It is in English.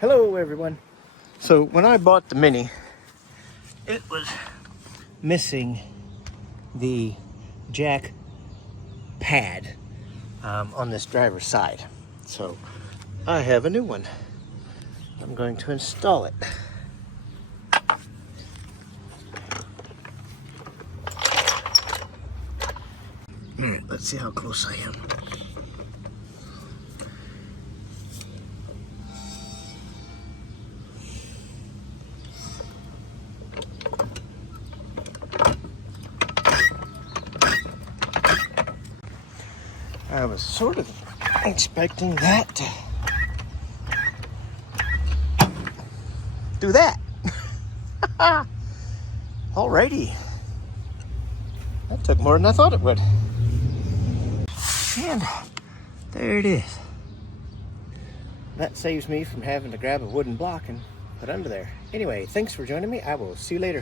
Hello everyone. So when I bought the Mini, it was missing the jack pad on this driver's side. So I have a new one. I'm going to install it. All right, let's see how close I am. I was sort of expecting that to do that. Alrighty. That took more than I thought it would. And there it is. That saves me from having to grab a wooden block and put under there. Anyway, thanks for joining me. I will see you later.